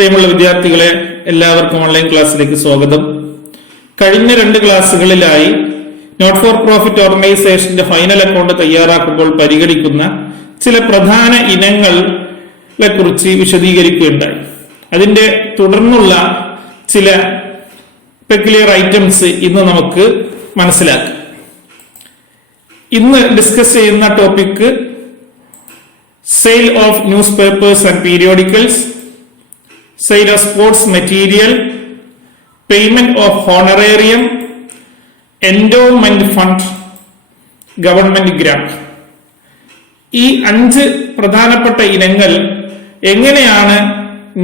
പ്രിയമുള്ള വിദ്യാർത്ഥികളെ, എല്ലാവർക്കും ഓൺലൈൻ ക്ലാസ്സിലേക്ക് സ്വാഗതം. കഴിഞ്ഞ 2 ക്ലാസ്സുകളിലായി നോട്ട് ഫോർ പ്രോഫിറ്റ് ഓർഗനൈസേഷന്റെ ഫൈനൽ അക്കൗണ്ട് തയ്യാറാക്കുമ്പോൾ പരിഗണിക്കുന്ന ചില പ്രധാന ഇനങ്ങളെ കുറിച്ച് വിശദീകരിക്കുകയുണ്ടായി. അതിന്റെ തുടർന്നുള്ള ചില പെക്യുലിയർ ഐറ്റംസ് ഇന്ന് നമുക്ക് മനസ്സിലാക്കാം. ഇന്ന് ഡിസ്കസ് ചെയ്യുന്ന topic sale of news papers and periodicals, sale of sports material, payment of honorarium, endowment fund, government grant. ഈ 5 പ്രധാനപ്പെട്ട ഇനങ്ങൾ എങ്ങനെയാണ്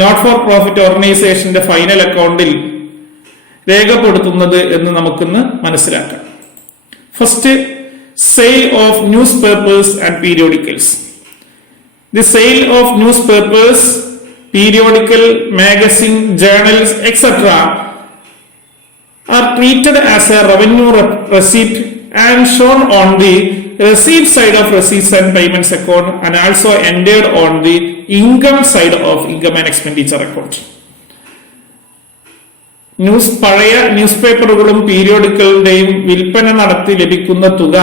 നോട്ട് ഫോർ പ്രോഫിറ്റ് ഓർഗനൈസേഷന്റെ ഫൈനൽ അക്കൗണ്ടിൽ രേഖപ്പെടുത്തുന്നത് എന്ന് നമുക്കിന്ന് മനസ്സിലാക്കാം. First, sale of news papers and periodicals. The sale of news papers, periodical, magazine, journals, etc. are treated as a revenue receipt and shown on the receipt side of receipts and payments account and also entered on the income side of income and expenditure account. പഴയ news പേപ്പറുകളും പീരിയോഡിക്കലിന്റെയും വിൽപ്പന നടത്തി ലഭിക്കുന്ന തുക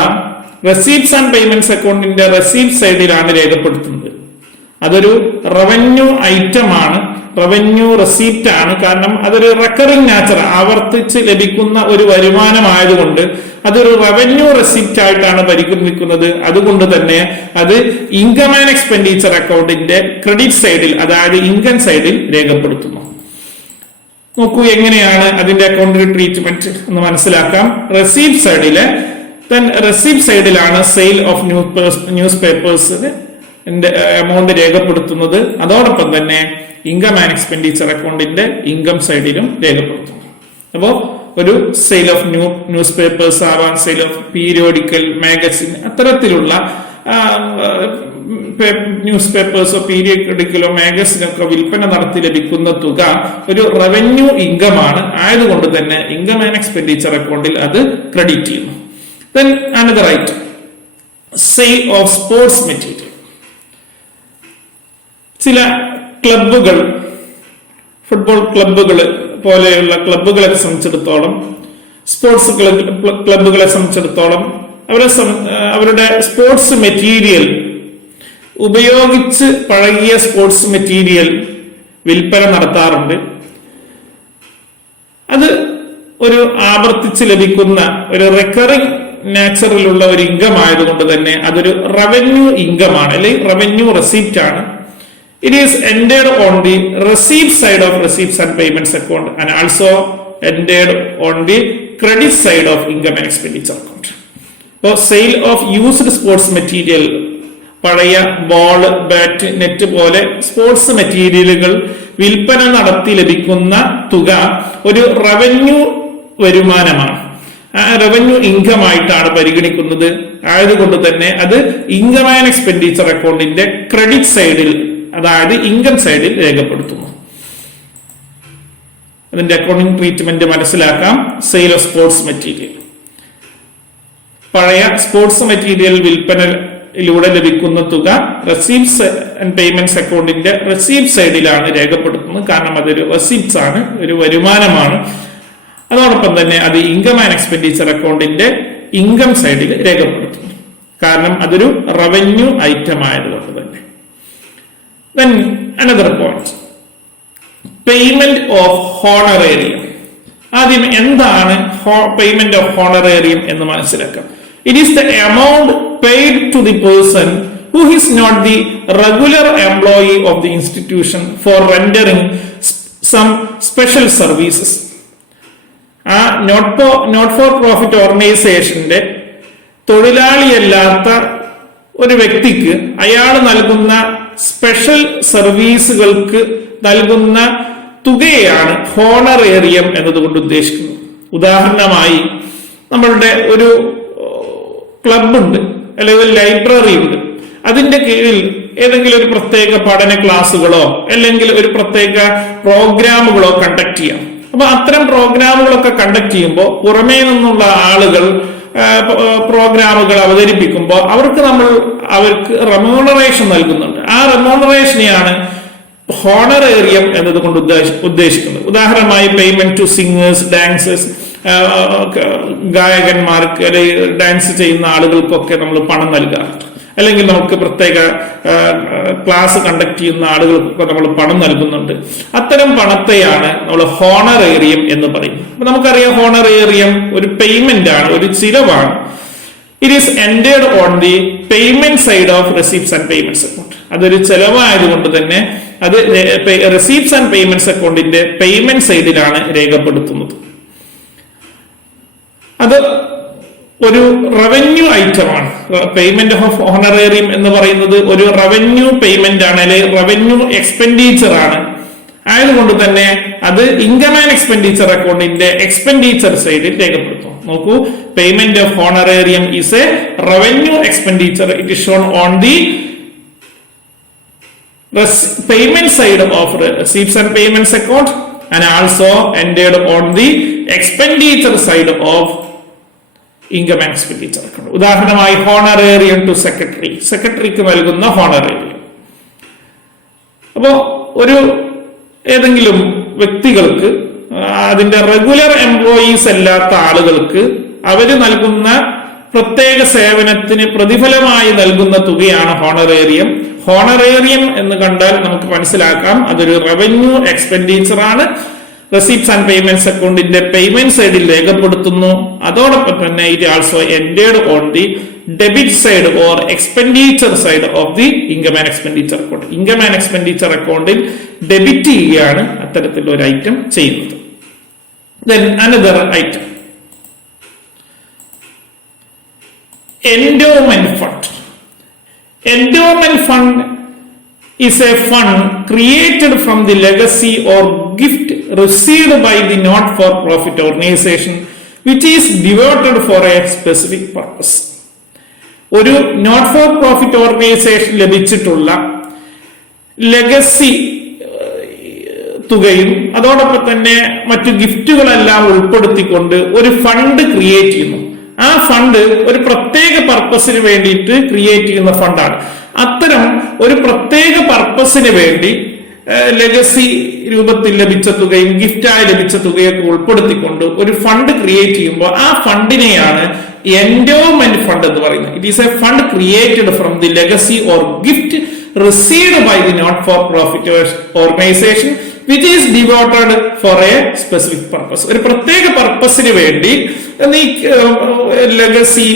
receipts and payments അക്കൗണ്ടിന്റെ receipt സൈഡിലാണ് രേഖപ്പെടുത്തുന്നത്. അതൊരു റവന്യൂ ഐറ്റം ആണ്, റവന്യൂ റെസീപ്റ്റ് ആണ്. കാരണം അതൊരു റെക്കറിംഗ് നാച്ചർ, ആവർത്തിച്ച് ലഭിക്കുന്ന ഒരു വരുമാനമായതുകൊണ്ട് അതൊരു റവന്യൂ റെസീപ്റ്റ് ആയിട്ടാണ് പരിഗണിക്കുന്നത്. അതുകൊണ്ട് തന്നെ അത് ഇൻകം ആൻഡ് എക്സ്പെൻഡിച്ചർ അക്കൗണ്ടിന്റെ ക്രെഡിറ്റ് സൈഡിൽ, അതായത് ഇൻകം സൈഡിൽ രേഖപ്പെടുത്തുന്നു. നോക്കൂ എങ്ങനെയാണ് അതിന്റെ അക്കൗണ്ടിൽ ട്രീറ്റ്മെന്റ് എന്ന് മനസ്സിലാക്കാം. റെസീപ്റ്റ് സൈഡിലാണ് sale of news papers amount രേഖപ്പെടുത്തുന്നത്. അതോടൊപ്പം തന്നെ ഇൻകം ആൻഡ് എക്സ്പെൻഡിച്ചർ അക്കൗണ്ടിന്റെ ഇൻകം സൈഡിലും രേഖപ്പെടുത്തുന്നു. അപ്പോ ഒരു സെയിൽ ഓഫ് ന്യൂസ് പേപ്പേഴ്സ് ആവാം, സെയിൽ ഓഫ് പീരിയോഡിക്കൽ, മാഗസിൻ, അത്തരത്തിലുള്ള ന്യൂസ് പേപ്പേഴ്സോ പീരിയോഡിക്കലോ മാഗസിനോ ഒക്കെ വിൽപ്പന നടത്തി ലഭിക്കുന്ന തുക ഒരു റവന്യൂ ഇൻകം ആണ്. ആയതുകൊണ്ട് തന്നെ ഇൻകം ആൻഡ് എക്സ്പെൻഡിച്ചർ അക്കൗണ്ടിൽ അത് ക്രെഡിറ്റ് ചെയ്യുന്നു. Then another item, sale of sports material. ചില ക്ലബുകൾ, ഫുട്ബോൾ ക്ലബുകൾ പോലെയുള്ള ക്ലബുകളെ സംബന്ധിച്ചിടത്തോളം, സ്പോർട്സ് ക്ലബുകളെ സംബന്ധിച്ചിടത്തോളം അവരുടെ സ്പോർട്സ് മെറ്റീരിയൽ ഉപയോഗിച്ച് പഴകിയ സ്പോർട്സ് മെറ്റീരിയൽ വിൽപ്പന നടത്താറുണ്ട്. അത് ഒരു ആവർത്തിച്ച് ലഭിക്കുന്ന ഒരു റെക്കറിംഗ് നാച്ചറിലുള്ള ഒരു ഇൻകം ആയതുകൊണ്ട് തന്നെ അതൊരു റവന്യൂ ഇൻകം ആണ്, അല്ലെങ്കിൽ റവന്യൂ റെസീപ്റ്റ് ആണ്. It is entered on the receipt side of receipts and payments account and also entered on the credit side of income and expenditure account. So, sale of used sports material, പഴയ ball, bat, net പോലെ sports മെറ്റീരിയലുകൾ വിൽപ്പന നടത്തി ലഭിക്കുന്ന തുക ഒരു revenue വരുമാനമാണ്, revenue income ആയിട്ടാണ് പരിഗണിക്കുന്നത്. ആയതുകൊണ്ട് തന്നെ അത് ഇൻകം ആൻഡ് എക്സ്പെൻഡിച്ചർ അക്കൗണ്ടിന്റെ ക്രെഡിറ്റ് സൈഡിൽ, അതായത് ഇൻകം സൈഡിൽ രേഖപ്പെടുത്തുന്നു. അതിന്റെ അക്കൗണ്ടിംഗ് ട്രീറ്റ്മെന്റ് മനസ്സിലാക്കാം. സെയിൽ ഓഫ് സ്പോർട്സ് മെറ്റീരിയൽ, പഴയ സ്പോർട്സ് മെറ്റീരിയൽ വിൽപ്പനയിലൂടെ ലഭിക്കുന്ന തുക റെസീപ്റ്റ്സ് ആൻഡ് പേയ്മെന്റ്സ് അക്കൗണ്ടിന്റെ റെസീപ്റ്റ് സൈഡിലാണ് രേഖപ്പെടുത്തുന്നത്. കാരണം അതൊരു റെസീപ്റ്റ്സ് ആണ്, ഒരു വരുമാനമാണ്. അതോടൊപ്പം തന്നെ അത് ഇൻകം ആൻഡ് എക്സ്പെൻഡിച്ചർ അക്കൗണ്ടിന്റെ ഇൻകം സൈഡിൽ രേഖപ്പെടുത്തുന്നു. കാരണം അതൊരു റവന്യൂ ഐറ്റം ആയതുകൊണ്ട് തന്നെ. Then another point, payment of honorarium. ആദ്യം എന്താണ് പേയ്മെന്റ് ഓഫ് ഹോണറേറിയം എന്ന് മനസ്സിലാക്കാം. It is the amount paid to the person who is not the regular employee of the institution for rendering some special services. ആ not for profit ഓർഗനൈസേഷന്റെ തൊഴിലാളിയല്ലാത്ത ഒരു വ്യക്തിക്ക് അയാൾ നൽകുന്ന സ്പെഷ്യൽ സർവീസുകൾക്ക് നൽകുന്ന തുകയാണ് ഹോണറേറിയം എന്നതുകൊണ്ട് ഉദ്ദേശിക്കുന്നത്. ഉദാഹരണമായി, നമ്മളുടെ ഒരു ക്ലബുണ്ട് അല്ലെങ്കിൽ ലൈബ്രറി ഉണ്ട്. അതിന്റെ കീഴിൽ ഏതെങ്കിലും ഒരു പ്രത്യേക പഠന ക്ലാസ്സുകളോ അല്ലെങ്കിൽ ഒരു പ്രത്യേക പ്രോഗ്രാമുകളോ കണ്ടക്ട് ചെയ്യാം. അപ്പൊ അത്തരം പ്രോഗ്രാമുകളൊക്കെ കണ്ടക്ട് ചെയ്യുമ്പോൾ പുറമേ നിന്നുള്ള ആളുകൾ പ്രോഗ്രാമുകൾ അവതരിപ്പിക്കുമ്പോൾ അവർക്ക് റെമ്യൂണറേഷൻ നൽകുന്നുണ്ട്. ആ റെമ്യൂണറേഷനെയാണ് ഹോണറേറിയം എന്നതുകൊണ്ട് ഉദ്ദേശിക്കുന്നത്. ഉദാഹരണമായി പേയ്മെന്റ് ടു സിംഗേഴ്സ്, ഡാൻസേഴ്സ്, ഗായകന്മാർക്ക് അല്ലെങ്കിൽ ഡാൻസ് ചെയ്യുന്ന ആളുകൾക്കൊക്കെ നമ്മൾ പണം നൽകാറുണ്ട്. അല്ലെങ്കിൽ നമുക്ക് പ്രത്യേക ക്ലാസ് കണ്ടക്ട് ചെയ്യുന്ന ആളുകൾക്കൊക്കെ നമ്മൾ പണം നൽകുന്നുണ്ട്. അത്തരം പണത്തെയാണ് നമ്മൾ ഹോണറേറിയം എന്ന് പറയുന്നത്. അപ്പൊ നമുക്കറിയാം ഹോണറേറിയം ഒരു പേയ്മെന്റ് ആണ്, ഒരു ചിലവാണ്. It is ended on the payment side of receipts and payments account. അതൊരു ചെലവായതുകൊണ്ട് തന്നെ അത് റെസീപ്റ്റ്സ് ആൻഡ് പേയ്മെന്റ്സ് അക്കൗണ്ടിന്റെ പേയ്മെന്റ് സൈഡിലാണ് രേഖപ്പെടുത്തുന്നത്. അത് ഒരു റവന്യൂ ഐറ്റമാണ്. പേയ്മെന്റ് ഓഫ് ഹോണറേറിയം എന്ന് പറയുന്നത് ഒരു റവന്യൂ പേയ്മെന്റ് ആണ്, അല്ലെങ്കിൽ റവന്യൂ എക്സ്പെൻഡിച്ചർ ആണ്. ആയതുകൊണ്ട് തന്നെ അത് ഇൻകം ആൻഡ് എക്സ്പെൻഡിച്ചർ അക്കൗണ്ടിന്റെ എക്സ്പെൻഡിച്ചർ സൈഡിൽ രേഖപ്പെടുത്തും. നോക്കൂ, payment of honorarium is A revenue expenditure. It is shown on the payment side of receipts and payments account and also entered on the expenditure side of income and expenditure account. ഉദാഹരണമായി honorarium to സെക്രട്ടറിക്ക് നൽകുന്ന honorarium. അപ്പോ ഒരു ഏതെങ്കിലും വ്യക്തികൾക്ക്, അതിന്റെ regular employees അല്ലാത്ത ആളുകൾക്ക് അവര് നൽകുന്ന പ്രത്യേക സേവനത്തിന് പ്രതിഫലമായി നൽകുന്ന തുകയാണ് ഹോണറേറിയം. ഹോണറേറിയം എന്ന് കണ്ടാൽ നമുക്ക് മനസ്സിലാക്കാം അതൊരു റവന്യൂ എക്സ്പെൻഡിച്ചർ ആണ്. റെസീപ്റ്റ്സ് ആൻഡ് പേയ്മെന്റ്സ് അക്കൗണ്ടിന്റെ പേയ്മെന്റ് സൈഡിൽ രേഖപ്പെടുത്തുന്നു. അതോടൊപ്പം തന്നെ it also ended on the debit side or expenditure side of the income and expenditure account. Income and expenditure അക്കൗണ്ടിൽ ഡെബിറ്റ് ചെയ്യുകയാണ് അത്തരത്തിലുള്ള ഒരു ഐറ്റം ചെയ്യുന്നത്. Then another item, endowment fund. Endowment fund is a fund created from the legacy or gift received by the not-for-profit organization which is devoted for a specific purpose. ഒരു not for profit organisation ലഭിച്ചിട്ടുള്ള legacy തുകയും അതോടൊപ്പം തന്നെ മറ്റു ഗിഫ്റ്റുകളെല്ലാം ഉൾപ്പെടുത്തിക്കൊണ്ട് ഒരു fund create ചെയ്യുന്നു. ആ ഫണ്ട് ഒരു പ്രത്യേക പർപ്പസിന് വേണ്ടിയിട്ട് ക്രിയേറ്റ് ചെയ്യുന്ന ഫണ്ടാണ്. അത്തരം ഒരു പ്രത്യേക പർപ്പസിന് വേണ്ടി ലെഗസി രൂപത്തിൽ ലഭിച്ച തുകയും ഗിഫ്റ്റായി ലഭിച്ച തുകയൊക്കെ ഉൾപ്പെടുത്തിക്കൊണ്ട് ഒരു ഫണ്ട് ക്രിയേറ്റ് ചെയ്യുമ്പോൾ ആ ഫണ്ടിനെയാണ് എൻഡോമെന്റ് ഫണ്ട് എന്ന് പറയുന്നത്. It is A fund created from the legacy or gift received by the not-for-profit organization which is devoted for a specific purpose. ഒരു പ്രത്യേക പർപ്പസിന് വേണ്ടി ലെഗസി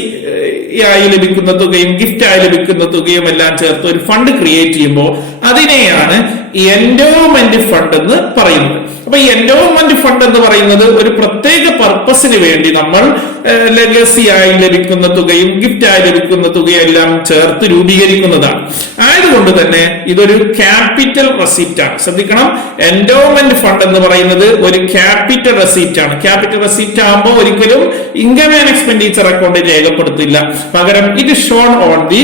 ആയി ലഭിക്കുന്ന തുകയും ഗിഫ്റ്റ് ആയി ലഭിക്കുന്ന തുകയും എല്ലാം ചേർത്ത് ഒരു ഫണ്ട് ക്രിയേറ്റ് ചെയ്യുമ്പോൾ അതിനെയാണ് എൻഡോമെന്റ് ഫണ്ട് എന്ന് പറയുന്നത്. അപ്പൊ ഈ എൻഡോമെന്റ് ഫണ്ട് എന്ന് പറയുന്നത് ഒരു പ്രത്യേക പർപ്പസിന് വേണ്ടി നമ്മൾ ലെഗസി ആയി ലഭിക്കുന്ന തുകയും ഗിഫ്റ്റ് ആയി ലഭിക്കുന്ന തുകയും എല്ലാം ചേർത്ത് രൂപീകരിക്കുന്നതാണ്. ആയതുകൊണ്ട് തന്നെ ഇതൊരു ക്യാപിറ്റൽ റെസീപ്റ്റ് ആണ്. ശ്രദ്ധിക്കണം, എൻഡോമെന്റ് ഫണ്ട് എന്ന് പറയുന്നത് ഒരു ക്യാപിറ്റൽ റെസീപ്റ്റ് ആണ്. ക്യാപിറ്റൽ റെസീപ്റ്റ് ആകുമ്പോൾ ഒരിക്കലും ഇൻകം ആൻഡ് എക്സ്പെൻഡിച്ചർ അക്കൗണ്ടിൽ രേഖപ്പെടുത്തില്ല. പകരം ഇത് shown on the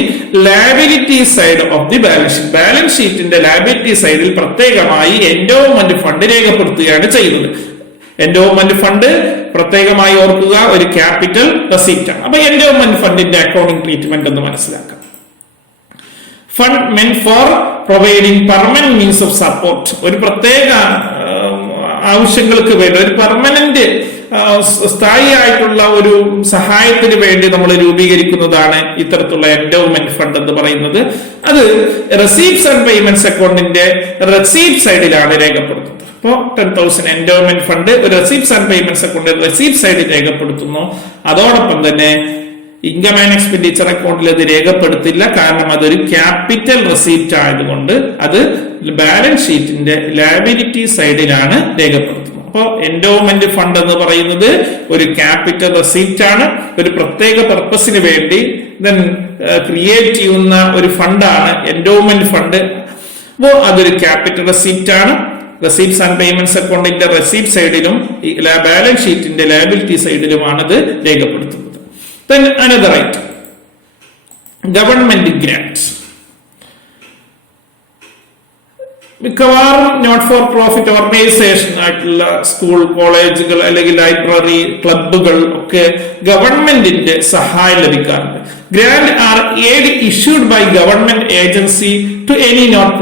liability side of the balance sheet. Balance ഷീറ്റിന്റെ ലയബിലിറ്റി സൈഡിൽ പ്രത്യേകമായി എൻഡോമെന്റ് ഫണ്ട് രേഖപ്പെടുത്തുകയാണ് ചെയ്യുന്നത്. എൻഡോമെന്റ് ഫണ്ട് പ്രത്യേകമായി ഓർക്കുക ഒരു ക്യാപിറ്റൽ റെസീപ്റ്റ് ആണ്. അപ്പൊ എൻഡോമെന്റ് ഫണ്ടിന്റെ അക്കൗണ്ടിംഗ് ട്രീറ്റ്മെന്റ് എന്ന് മനസ്സിലാക്കാം. Fund മെന്റ് four providing permanent means of support. ഒരു പ്രത്യേക ആവശ്യങ്ങൾക്ക് വേണ്ടി, ഒരു പെർമനന്റ് സ്ഥായിയായിട്ടുള്ള ഒരു സഹായത്തിന് വേണ്ടി നമ്മൾ രൂപീകരിക്കുന്നതാണ് ഇത്തരത്തിലുള്ള എൻഡോമെന്റ് ഫണ്ട് എന്ന് പറയുന്നത്. അത് റെസീപ്റ്റ്സ് ആൻഡ് പേയ്മെന്റ്സ് അക്കൗണ്ടിന്റെ റെസീപ്റ്റ് സൈഡിലാണ് രേഖപ്പെടുത്തുന്നത്. അപ്പോൾ 10,000 എൻഡോമെന്റ് ഫണ്ട് ഒരു receipts and payments account receipt സൈഡിൽ രേഖപ്പെടുത്തുന്നു. അതോടൊപ്പം തന്നെ ഇൻകം ആൻഡ് എക്സ്പെൻഡിച്ചർ അക്കൗണ്ടിൽ അത് രേഖപ്പെടുത്തില്ല. കാരണം അതൊരു ക്യാപിറ്റൽ റെസീപ്റ്റ് ആയതുകൊണ്ട് അത് ബാലൻസ് ഷീറ്റിന്റെ ലയബിലിറ്റി സൈഡിലാണ് രേഖപ്പെടുത്തുന്നത്. അപ്പോൾ എൻഡോമെന്റ് ഫണ്ട് എന്ന് പറയുന്നത് ഒരു ക്യാപിറ്റൽ റെസീപ്റ്റ് ആണ്. ഒരു പ്രത്യേക പർപ്പസിന് വേണ്ടി ക്രിയേറ്റ് ചെയ്യുന്ന ഒരു ഫണ്ടാണ് എൻഡോമെന്റ് ഫണ്ട്. അപ്പോൾ അതൊരു ക്യാപിറ്റൽ റെസീപ്റ്റ് ആണ്. റെസീപ്റ്റ്സ് ആൻഡ് പേയ്മെന്റ്സ് അക്കൗണ്ടിന്റെ റെസീപ്റ്റ് സൈഡിലും ബാലൻസ് ഷീറ്റിന്റെ ലയബിലിറ്റി സൈഡിലുമാണ് അത് രേഖപ്പെടുത്തുന്നത്. Then another item, government grants. മിക്കവാറും നോട്ട് ഫോർ പ്രോഫിറ്റ് ഓർഗനൈസേഷൻ ആയിട്ടുള്ള സ്കൂൾ, കോളേജുകൾ അല്ലെങ്കിൽ ലൈബ്രറി, ക്ലബുകൾ ഒക്കെ ഗവൺമെന്റിന്റെ സഹായം ലഭിക്കാറുണ്ട്. Grant R aid issued by government agency to any not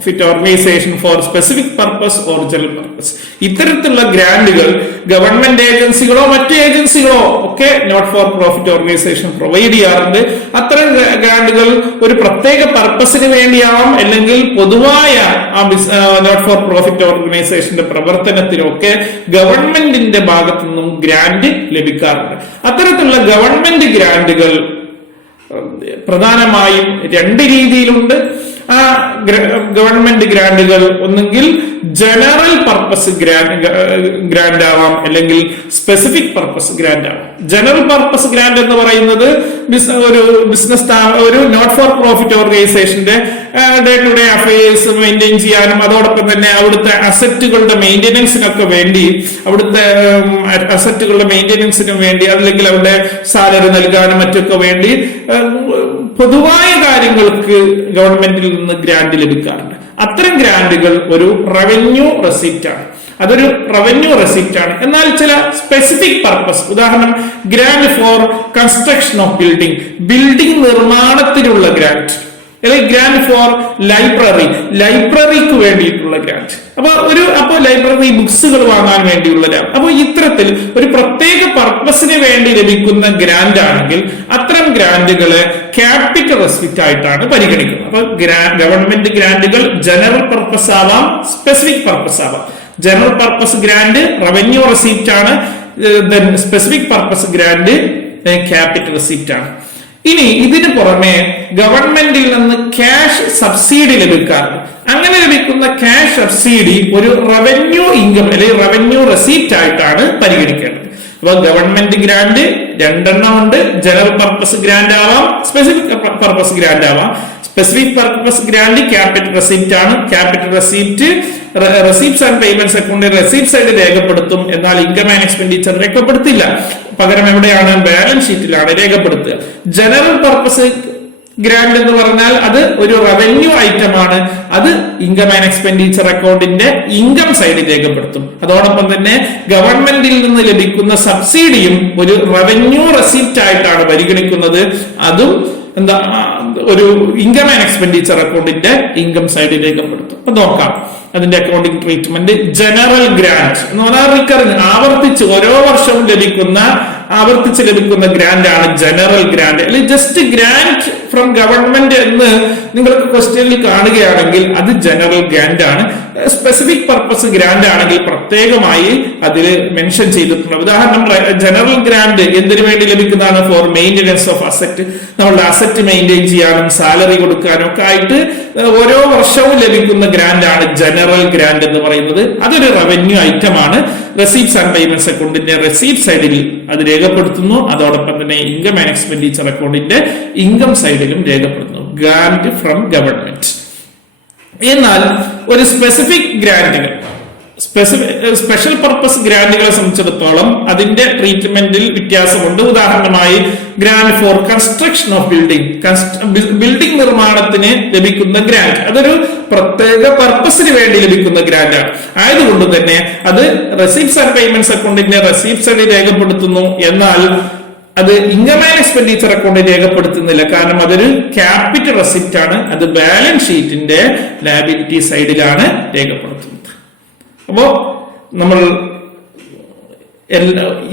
profit organisation for specific purpose or general purpose. ഇത്തരത്തിലുള്ള ഗ്രാന്റുകൾ ഗവൺമെന്റ് ഏജൻസികളോ മറ്റു ഏജൻസികളോ ഒക്കെ not for profit organisation provide ചെയ്യാറുണ്ട്. അത്തരം ഗ്രാന്റുകൾ ഒരു പ്രത്യേക പർപ്പസിന് വേണ്ടിയാവാം, അല്ലെങ്കിൽ പൊതുവായ നോട്ട് ഫോർ പ്രോഫിറ്റ് ഓർഗനൈസേഷന്റെ പ്രവർത്തനത്തിനൊക്കെ ഗവൺമെന്റിന്റെ ഭാഗത്തു നിന്നും ഗ്രാന്റ് ലഭിക്കാറുണ്ട്. അത്തരത്തിലുള്ള ഗവൺമെന്റ് ഗ്രാന്റുകൾ പ്രധാനമായും രണ്ട് രീതിയിലുണ്ട്. ആ ഗവൺമെന്റ് ഗ്രാന്റുകൾ ഒന്നുകിൽ ജനറൽ പർപ്പസ് ഗ്രാന്റ് ആവാം, അല്ലെങ്കിൽ സ്പെസിഫിക് പർപ്പസ് ഗ്രാന്റ് ആവാം. ജനറൽ പർപ്പസ് ഗ്രാന്റ് എന്ന് പറയുന്നത് ഒരു ബിസിനസ് ഒരു നോട്ട് ഫോർ പ്രോഫിറ്റ് ഓർഗനൈസേഷന്റെ day to day affairs maintain ചെയ്യാനും അതോടൊപ്പം തന്നെ അവിടുത്തെ അസറ്റുകളുടെ മെയിന്റനൻസിനൊക്കെ വേണ്ടി അല്ലെങ്കിൽ അവരുടെ സാലറി നൽകാനും മറ്റൊക്കെ വേണ്ടി പൊതുവായ കാര്യങ്ങൾക്ക് ഗവൺമെന്റിൽ നിന്ന് ഗ്രാന്റ് ലഭിക്കാറുണ്ട്. അത്തരം ഗ്രാന്റുകൾ ഒരു റവന്യൂ റെസിപ്റ്റ് ആണ്. അതൊരു റവന്യൂ റെസിപ്റ്റ് ആണ്. എന്നാൽ ചില സ്പെസിഫിക് പർപ്പസ്, ഉദാഹരണം grant for construction of building നിർമ്മാണത്തിനുള്ള ഗ്രാന്റ്, അല്ലെങ്കിൽ ഗ്രാന്റ് ഫോർ ലൈബ്രറിക്ക് വേണ്ടിയിട്ടുള്ള ഗ്രാന്റ്. അപ്പൊ ലൈബ്രറി ബുക്സുകൾ വാങ്ങാൻ വേണ്ടിയുള്ള ഗ്രാന്റ്. അപ്പൊ ഇത്തരത്തിൽ ഒരു പ്രത്യേക പർപ്പസിന് വേണ്ടി ലഭിക്കുന്ന ഗ്രാന്റ് ആണെങ്കിൽ അത്തരം ഗ്രാന്റുകളെ ക്യാപിറ്റൽ റെസിപ്റ്റ് ആയിട്ടാണ് പരിഗണിക്കുന്നത്. അപ്പൊ ഗവൺമെന്റ് ഗ്രാന്റുകൾ ജനറൽ പർപ്പസ് ആവാം, സ്പെസിഫിക് പർപ്പസ് ആവാം. General purpose grant revenue receipt ആണ്, specific purpose grant capital receipt ആണ്. ഇനി ഇതിന് പുറമെ ഗവൺമെന്റിൽ നിന്ന് ക്യാഷ് സബ്സിഡി ലഭിക്കാറുണ്ട്. അങ്ങനെ ലഭിക്കുന്ന ക്യാഷ് സബ്സിഡി ഒരു റവന്യൂ ഇൻകം അല്ലെങ്കിൽ റവന്യൂ റെസിപ്റ്റ് ആയിട്ടാണ് പരിഗണിക്കേണ്ടത്. അപ്പൊ ഗവൺമെന്റ് ഗ്രാന്റ് രണ്ടെണ്ണം ഉണ്ട്. ജനറൽ പർപ്പസ് ഗ്രാന്റ് ആവാം, സ്പെസിഫിക് പർപ്പസ് ഗ്രാന്റ് ആവാം. Specific purpose grant capital receipt ആണ്. Capital receipt receipts and payments അക്കൗണ്ടിൽ റെസിപ്റ്റ് സൈഡ് രേഖപ്പെടുത്തും, എന്നാൽ ഇൻകം ആൻഡ് എക്സ്പെൻഡിച്ചർ രേഖപ്പെടുത്തില്ല. പകരം എവിടെയാണ്? ബാലൻസ് ഷീറ്റിലാണ് രേഖപ്പെടുത്തുക. ജനറൽ പർപ്പസ് ഗ്രാന്റ് എന്ന് പറഞ്ഞാൽ അത് ഒരു റവന്യൂ ഐറ്റം ആണ്. അത് ഇൻകം ആൻഡ് എക്സ്പെൻഡിച്ചർ അക്കൗണ്ടിന്റെ ഇൻകം സൈഡിൽ രേഖപ്പെടുത്തും. അതോടൊപ്പം തന്നെ ഗവൺമെന്റിൽ നിന്ന് ലഭിക്കുന്ന സബ്സിഡിയും ഒരു റവന്യൂ റെസിപ്റ്റ് ആയിട്ടാണ് പരിഗണിക്കുന്നത്. അതും ഒരു ഇൻകം ആൻഡ് എക്സ്പെൻഡിച്ചർ അക്കൗണ്ടിന്റെ ഇൻകം സൈഡിൽ രേഖപ്പെടുത്തും. അപ്പൊ നോക്കാം അതിന്റെ അക്കൗണ്ടിംഗ് ട്രീറ്റ്മെന്റ്. ജനറൽ ഗ്രാന്റ് എന്ന് പറഞ്ഞാൽ റിക്കറിംഗ്, ഓരോ വർഷവും ആവർത്തിച്ച് ലഭിക്കുന്ന ഗ്രാന്റ് ആണ് ജനറൽ ഗ്രാന്റ്. അല്ലെങ്കിൽ ജസ്റ്റ് ഗ്രാന്റ് ഫ്രം ഗവൺമെന്റ് എന്ന് നിങ്ങൾക്ക് ക്വസ്റ്റ്യനിൽ കാണുകയാണെങ്കിൽ അത് ജനറൽ ഗ്രാന്റ് ആണ്. സ്പെസിഫിക് പർപ്പസ് ഗ്രാന്റ് ആണെങ്കിൽ പ്രത്യേകമായി അതിൽ മെൻഷൻ ചെയ്തിട്ടുണ്ട്. ഉദാഹരണം ജനറൽ ഗ്രാന്റ് എന്തിനു വേണ്ടി ലഭിക്കുന്നതാണ്? ഫോർ മെയിൻ്റെനൻസ് ഓഫ് അസറ്റ്, നമ്മളുടെ അസറ്റ് മെയിൻറ്റെയിൻ ചെയ്യാനും സാലറി കൊടുക്കാനും ഒക്കെ ആയിട്ട് ഓരോ വർഷവും ലഭിക്കുന്ന ഗ്രാന്റ് ആണ് ജനറൽ ഗ്രാന്റ് എന്ന് പറയുന്നത്. അതൊരു റവന്യൂ ഐറ്റം ആണ്. റെസീപ്റ്റ്സ് ആൻഡ് പേയ്മെന്റ്സ് അക്കൗണ്ടിന്റെ റെസീപ്റ്റ് സൈഡിൽ അത് രേഖപ്പെടുത്തുന്നു. അതോടൊപ്പം തന്നെ ഇൻകം ആൻഡ് എക്സ്പെൻഡിച്ചർ അക്കൗണ്ടിന്റെ ഇൻകം സൈഡിലും രേഖപ്പെടുത്തുന്നു. Grant from government. എന്നാൽ ഒരു സ്പെസിഫിക് ഗ്രാന്റുകൾ, സ്പെഷ്യൽ പർപ്പസ് ഗ്രാന്റുകളെ സംബന്ധിച്ചിടത്തോളം അതിന്റെ ട്രീറ്റ്മെന്റിൽ വ്യത്യാസമുണ്ട്. ഉദാഹരണമായി grant for construction of building നിർമ്മാണത്തിന് ലഭിക്കുന്ന ഗ്രാന്റ്, അതൊരു പ്രത്യേക പർപ്പസിന് വേണ്ടി ലഭിക്കുന്ന ഗ്രാന്റ് ആണ്. ആയതുകൊണ്ട് തന്നെ അത് റെസീപ്റ്റ്സ് ആൻഡ് പേയ്മെന്റ്സ് അക്കൗണ്ടിന്റെ റെസീപ്റ്റ് സൈഡിൽ രേഖപ്പെടുത്തുന്നു. എന്നാൽ അത് ഇൻകം ആൻഡ് എക്സ്പെൻഡിച്ചർ അക്കൗണ്ടിൽ രേഖപ്പെടുത്തുന്നില്ല. കാരണം അതൊരു ക്യാപിറ്റൽ റെസിപ്റ്റ് ആണ്. അത് ബാലൻസ് ഷീറ്റിന്റെ ലയബിലിറ്റി സൈഡിലാണ് രേഖപ്പെടുത്തുന്നത്. അപ്പോ നമ്മൾ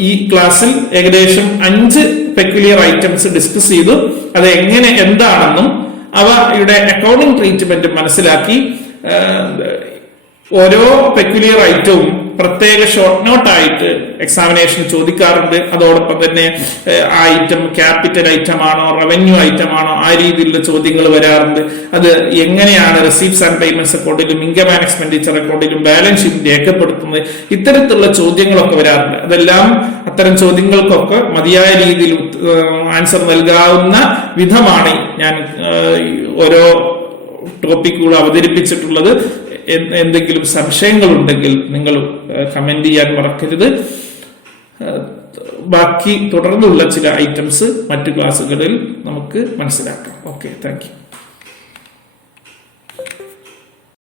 ഈ ക്ലാസ്സിൽ ഏകദേശം 5 പെക്യുലിയർ ഐറ്റംസ് ഡിസ്കസ് ചെയ്തു. അത് എന്താണെന്നും അവയുടെ അക്കൗണ്ടിംഗ് ട്രീറ്റ്മെന്റ് മനസ്സിലാക്കി. ഓരോ പെക്യുലിയർ ഐറ്റവും പ്രത്യേക ഷോർട്ട് നോട്ട് ആയിട്ട് എക്സാമിനേഷൻ ചോദിക്കാറുണ്ട്. അതോടൊപ്പം തന്നെ ആ ഐറ്റം ക്യാപിറ്റൽ ഐറ്റം ആണോ റവന്യൂ ഐറ്റം ആണോ ആ രീതിയിലുള്ള ചോദ്യങ്ങൾ വരാറുണ്ട്. അത് എങ്ങനെയാണ് റെസീപ്റ്റ്സ് ആൻഡ് പേയ്മെന്റ്സ് അക്കൗണ്ടിലും ഇൻകം ആൻഡ് എക്സ്പെൻഡിച്ചർ അക്കൗണ്ടിലും ബാലൻസ് ഷീറ്റ് രേഖപ്പെടുത്തുന്നത്, ഇത്തരത്തിലുള്ള ചോദ്യങ്ങളൊക്കെ വരാറുണ്ട്. അത്തരം ചോദ്യങ്ങൾക്കൊക്കെ മതിയായ രീതിയിൽ ആൻസർ നൽകാവുന്ന വിധമാണ് ഞാൻ ഓരോ ടോപ്പിക്കുകൾ അവതരിപ്പിച്ചിട്ടുള്ളത്. എന്തെങ്കിലും സംശയങ്ങൾ ഉണ്ടെങ്കിൽ നിങ്ങൾ കമന്റ് ചെയ്യാൻ മറക്കരുത്. ബാക്കി തുടർന്നുള്ള ചില ഐറ്റംസ് മറ്റു ക്ലാസ്സുകളിൽ നമുക്ക് മനസ്സിലാക്കാം. Okay, thank you.